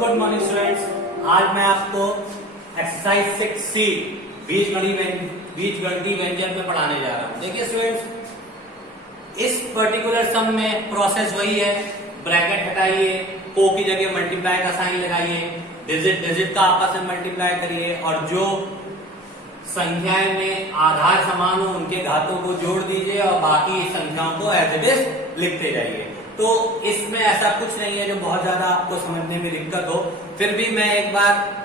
Good morning students. आज मैं आपको एक्सरसाइज 6C बीजगणितीय व्यंजन में पढ़ाने जा रहा हूं। देखिए स्टूडेंट्स, इस पर्टिकुलर सम में प्रोसेस वही है। ब्रैकेट हटाइए, को की जगह मल्टीप्लाई का साइन लगाइए, डिजिट डिजिट का आपस में मल्टीप्लाई करिए और जो संख्याएं में आधार समान हो उनके घातों को जोड़ दीजिए और बाकी संख्याओं को एज इट इज लिखते जाइए। तो इसमें ऐसा कुछ नहीं है जो बहुत ज्यादा आपको समझने में दिक्कत हो। फिर भी मैं एक बार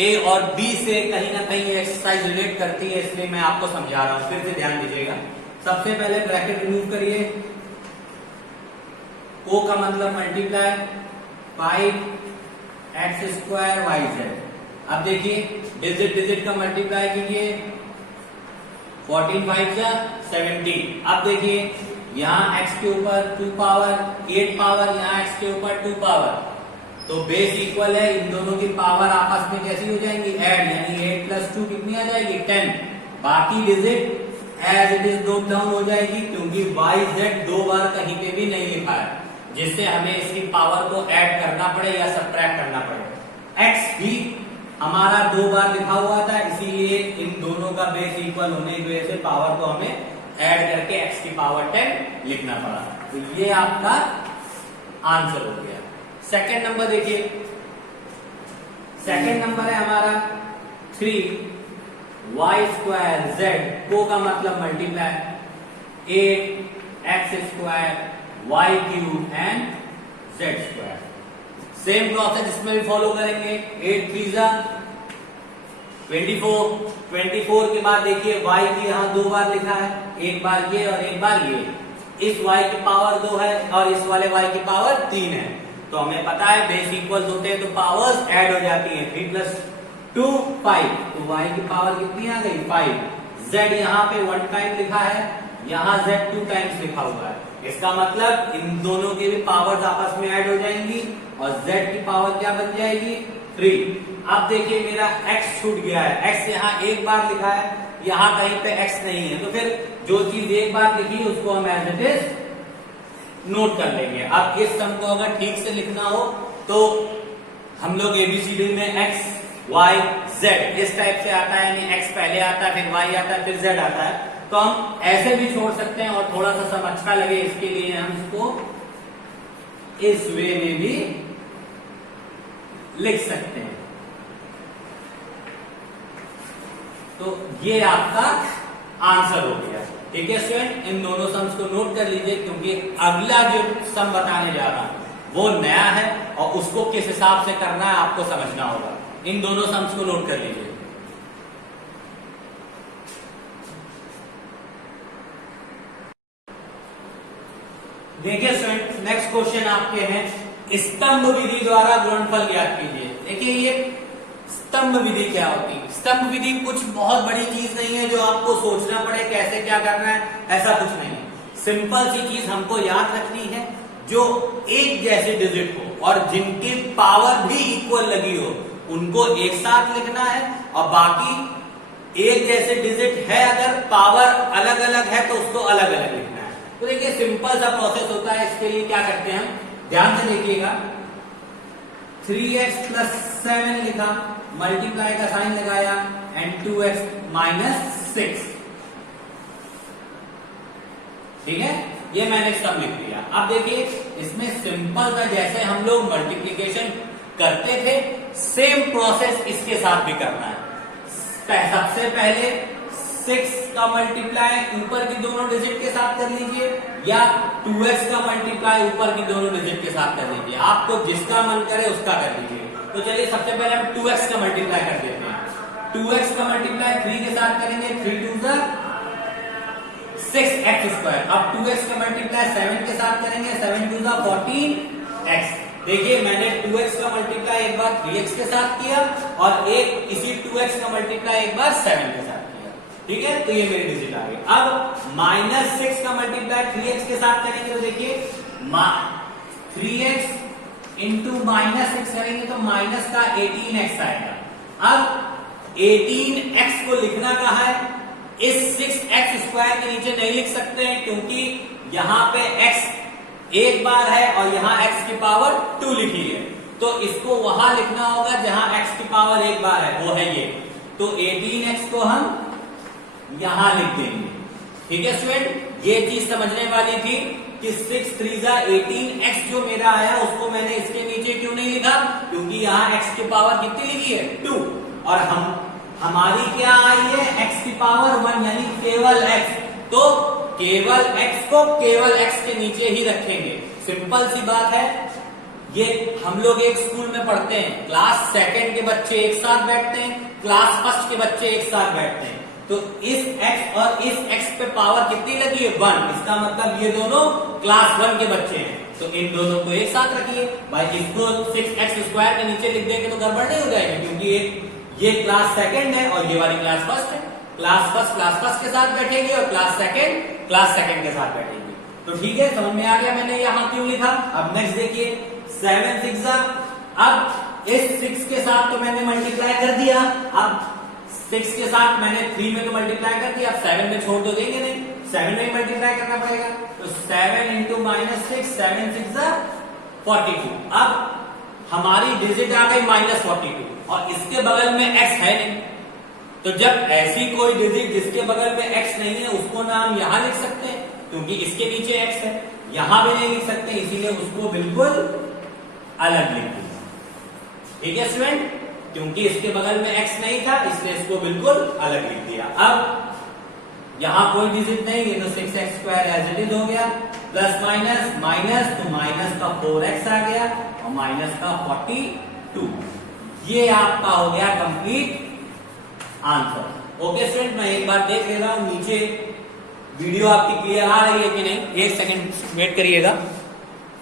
ए और बी से कहीं ना कहीं एक्सरसाइज रिलेट करती है, इसलिए मैं आपको समझा रहा हूं। फिर से ध्यान दीजिएगा। सबसे पहले ब्रैकेट रिमूव करिए। ओ का मतलब मल्टीप्लाई 5x² yz। अब देखिए डिजिट डिजिट का मल्टीप्लाई कीजिए, 14 5 जा 70। अब देखिए यहाँ x के ऊपर 2 पावर 8 पावर, यहाँ x के ऊपर 2 पावर, तो बेस इक्वल है। इन दोनों की पावर आपस में कैसी हो जाएंगी? ऐड, यानी 8 + 2 कितनी आ जाएगी? 10। बाकी digit as it is note down हो जाएगी, क्योंकि yz 2 बार कहीं पे भी नहीं लिखा है, जिससे हमें इसकी पावर को ऐड करना पड़े या सब्ट्रैक्ट करना पड़े। x भी हमारा 2 बार लिखा हुआ था, इसीलिए इन दोनों का बेस इक्वल होने की वजह से पावर को हमें ऐड करके x की पावर 10 लिखना पड़ा। तो ये आपका आंसर हो गया। सेकंड नंबर देखिए, सेकंड नंबर है हमारा 3y² z। को का मतलब multiply 8x² y³ and z²। Same process इसमें भी फॉलो करेंगे। 8 3 जा 24 के बाद देखिए y की यहाँ 2 बार लिखा है, एक बार ये और एक बार ये। इस y की पावर 2 है और इस वाले y की पावर 3 है, तो हमें पता है बेस इक्वल होते हैं तो पावर्स ऐड हो जाती हैं। 3 + 2 5, तो y की पावर कितनी आ गई? 5। z यहाँ पे 1 टाइम लिखा है, यहाँ z 2 टाइम्स लिखा हुआ है। इसका मतलब इन दोनों की भी पावर्स आपस में ऐड हो जाएंगी और z की पावर क्या बन जाएगी? 3। अब देखिए मेरा x छूट गया है। x यहाँ एक बार लिखा है, यहाँ कहीं पे x नहीं है, तो फिर जो चीज एक बार लिखी उसको हम एज इट इज नोट कर लेंगे। अब इस सम को अगर ठीक से लिखना हो तो हम लोग ABCD में x y z इस टाइप से आता है, यानी x पहले आता है, फिर y आता है, फिर z आता है। तो हम ऐसे भी छोड़ सकते हैं और थोड़ा सा सम अच्छा लगे इसके लिए हम इसको इस वे में भी लिख सकते हैं। तो ये आपका आंसर हो गया। ठीक है स्टूडेंट, इन दोनों सम्स को नोट कर लीजिए, क्योंकि अगला जो सम बताने जा रहा हूं वो नया है और उसको किस हिसाब से करना है आपको समझना होगा। इन दोनों सम्स को नोट कर लीजिए। देखिए स्टूडेंट, नेक्स्ट क्वेश्चन आपके हैं, स्तंभ विधि द्वारा गुणनफल ज्ञात कीजिए। देखिए ये स्तंभ विधि क्या होती है? स्तंभ विधि कुछ बहुत बड़ी चीज नहीं है जो आपको सोचना पड़े कैसे क्या करना है, ऐसा कुछ नहीं है। सिंपल सी चीज हमको याद रखनी है, जो एक जैसे डिजिट हो और जिनकी पावर भी इक्वल लगी हो उनको एक साथ लिखना है, और बाकी एक जैसे डिजिट है अगर पावर अलग अलग है तो उसको अलग अलग लिखना है। तो देखिए सिंपल सा प्रोसेस होता है। इसके लिए क्या करते हैं हम, ध्यान से देखिएगा। 3x + 7 लिखा, मल्टीप्लाई का साइन लगाया एंड 2x - 6। ठीक है, ये मैंने सम लिख दिया। अब देखिए इसमें सिंपल सा जैसे हम लोग मल्टीप्लिकेशन करते थे सेम प्रोसेस इसके साथ भी करना है। सबसे पहले 6 का मल्टीप्लाई ऊपर की दोनों डिजिट के साथ कर लीजिए, या 2x का मल्टीप्लाई ऊपर की दोनों डिजिट के साथ कर लीजिए। आपको जिसका मन करे उसका कर लीजिए। तो चलिए सबसे पहले हम 2x का मल्टीप्लाई कर देते हैं। 2x का मल्टीप्लाई 3 के साथ करेंगे, 3 2 जा 6x²। अब 2x का मल्टीप्लाई 7 के साथ करेंगे, 7 2 जा 14x। देखिए मैंने 2x का मल्टीप्लाई एक बार 3x के साथ किया और एक इसी 2x का मल्टीप्लाई एक बार 7 के साथ किया। ठीक है, तो ये मेरी डिजिट आ गई। अब -6 का मल्टीप्लाई 3x के साथ करेंगे, तो देखिए 3x × -6 करेंगे तो माइनस का 18x आएगा। अब 18x को लिखना कहाँ है? इस 6x² के नीचे नहीं लिख सकते हैं, क्योंकि यहां पे x एक बार है और यहां x की पावर 2 लिखी है। तो इसको वहां लिखना होगा जहां x की पावर एक बार है, वो है ये। तो 18x को हम यहां लिख देंगे। ठीक है स्टूडेंट, ये चीज समझने वाली थी कि 6 3 18x जो मेरा आया उसको मैंने इसके नीचे क्यों नहीं लिखा, क्योंकि यहाँ x की पावर कितनी लिखी है 2, और हमारी क्या आई है x की पावर 1 यानी केवल x, तो केवल x को केवल x के नीचे ही रखेंगे। सिंपल सी बात है, ये हम लोग एक स्कूल में पढ़ते हैं, क्लास सेकंड के बच्चे एक साथ बैठते हैं, क्लास फर्स्ट के बच्चे एक साथ बैठते हैं, तो इस x और इस x पे पावर कितनी लगी है 1, इसका मतलब ये दोनों क्लास 1 के बच्चे हैं, तो इन दोनों को एक साथ रखिए। भाई इसको 6x² के नीचे लिख देंगे तो गड़बड़ नहीं हो जाएगी, क्योंकि ये क्लास सेकंड है और ये वाली क्लास फर्स्ट है। क्लास फर्स्ट के साथ बैठेगी और क्लास सेकंड के साथ बैठेगी। तो ठीक है, समझ में आ गया मैंने यहाँ क्यों लिखा। अब नेक्स्ट देखिए 7 6, अब इस 6 के साथ तो मैंने मल्टीप्लाई कर दिया, अब 6 के साथ मैंने 3 में तो मल्टीप्लाई कर दिया, अब 7 में छोड़ तो देंगे नहीं, 7 में मल्टीप्लाई करना पड़ेगा। तो 7 इंटू -6, 7 6 42। अब हमारी डिजिट आ गई -42 और इसके बगल में x है नहीं, तो जब ऐसी कोई डिजिट जिसके बगल में x नहीं है उसको ना हम यहां लिख सकते हैं, क्योंकि इसके नीचे x है, यहां भी नहीं लिख सकते, इसीलिए उसको बिल्कुल अलग लिख दिया। ठीक है स्टूडेंट, क्योंकि इसके बगल में x नहीं था इसलिए इसको बिल्कुल अलग लिख दिया। अब यहां कोई डिजिट नहीं है तो 6x² एज इट इज हो गया, प्लस माइनस माइनस, तो माइनस का 4x आ गया और माइनस का 42। ये आपका हो गया कंप्लीट आंसर। ओके स्टूडेंट, मैं एक बार देख ले रहा हूं नीचे वीडियो आपकी क्लियर आ रही है कि नहीं, एक सेकंड वेट करिएगा।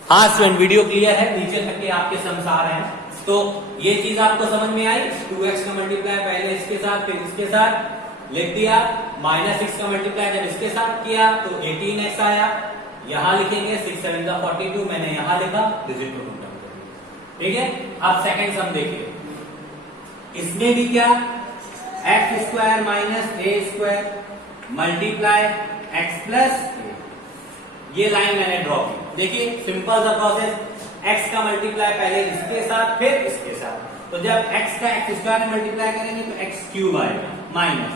हाँ स्टूडेंट, वीडियो क्लियर है, नीचे तक के आपके समझ आ रहे हैं। तो ये चीज आपको समझ में आई, 2x का मल्टीप्लाई पहले इसके साथ फिर इसके साथ लिख दिया, -6 का मल्टीप्लाई जब इसके साथ किया तो 18x आया, यहां लिखेंगे 6 7 42, मैंने यहां लिखा, डिजिट को नोट करेंगे। ठीक है, अब सेकंड सम देखिए, इसमें भी क्या x² -a² multiply x plus a, ये लाइन मैंने ड्रॉ की। देखिए सिंपल सा प्रोसेस, x का मल्टीप्लाई पहले इसके साथ फिर इसके साथ, तो जब x का x² में मल्टीप्लाई करेंगे तो x³ आएगा, माइनस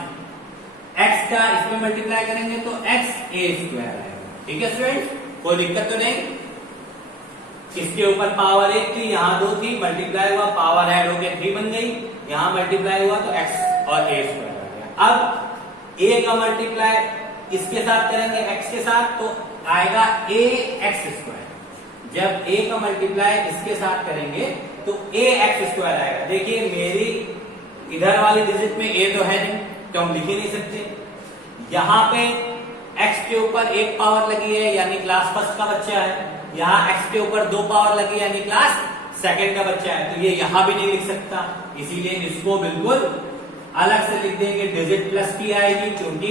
x का इसमें मल्टीप्लाई करेंगे तो xa² आएगा। ठीक है स्टूडेंट, कोई दिक्कत तो नहीं। इसके ऊपर पावर 1 थी, यहाँ 2 थी, मल्टीप्लाई हुआ, पावर ऐड होकर 3 बन गई, यहाँ मल्टीप्लाई हुआ तो x और a² आ गया। अब a का मल्टीप्लाई इसके साथ करेंगे x के साथ तो आएगा ax², जब a का मल्टीप्लाई इसके साथ करेंगे तो ax² आएगा। देखिए मेरी इधर वाली डिजिट में a तो है नहीं तो हम लिख ही नहीं सकते, यहाँ पे x के ऊपर 1 पावर लगी है यानी क्लास फर्स्ट का बच्चा है, यहाँ x के ऊपर 2 पावर लगी यानी क्लास सेकंड का बच्चा है, तो ये यहां भी नहीं लिख सकता, इसीलिए इसको बिल्कुल अलग से लिख देंगे, डिजिट प्लस की आएगी क्योंकि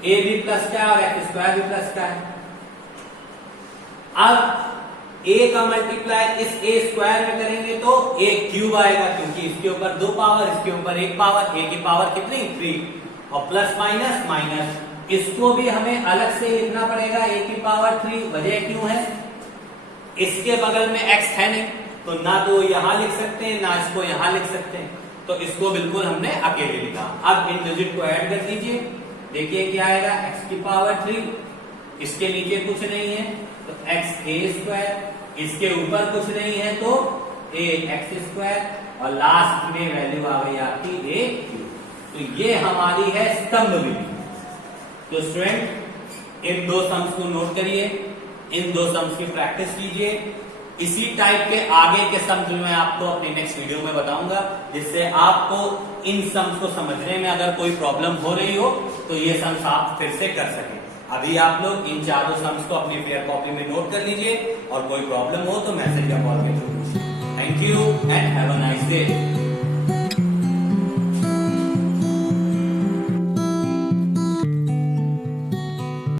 a भी प्लस का है और x² भी प्लस का है। अब a का मल्टीप्लाई इस a² में करेंगे तो a³ आएगा, क्योंकि इसके ऊपर 2 पावर इसके ऊपर 1 पावर, a की पावर कितनी 3, और प्लस माइनस माइनस, इसको भी हमें अलग से लिखना पड़ेगा, a की पावर 3, वजह क्यों है, इसके बगल में x है नहीं तो ना तो यहां लिख सकते हैं ना इसको यहां लिख सकते हैं, तो इसको बिल्कुल हमने अकेले लिखा। अब इन डिजिट को ऐड कर दीजिए, देखिए क्या आएगा, x की पावर 3, इसके नीचे कुछ नहीं है तो xa², इसके ऊपर कुछ नहीं है तो ax² और लास्ट में वैल्यू आ गई आपकी a³। तो ये हमारी है स्तंभ विधि। तो स्टूडेंट इन 2 सम्स को नोट करिए, इन 2 सम्स की प्रैक्टिस कीजिए, इसी टाइप के आगे के सम्स मैं आपको अपनी नेक्स्ट वीडियो में बताऊंगा, जिससे आपको इन सम्स को समझने में अगर कोई प्रॉब्लम हो रही हो तो ये सम्स आप फिर से कर सकें। अभी आप लोग इन चारों सम्स को अपनी फेयर कॉपी में नोट कर लीजिए और कोई प्रॉब्लम हो तो मैसेज या कॉल के through. Thank you and have a nice day.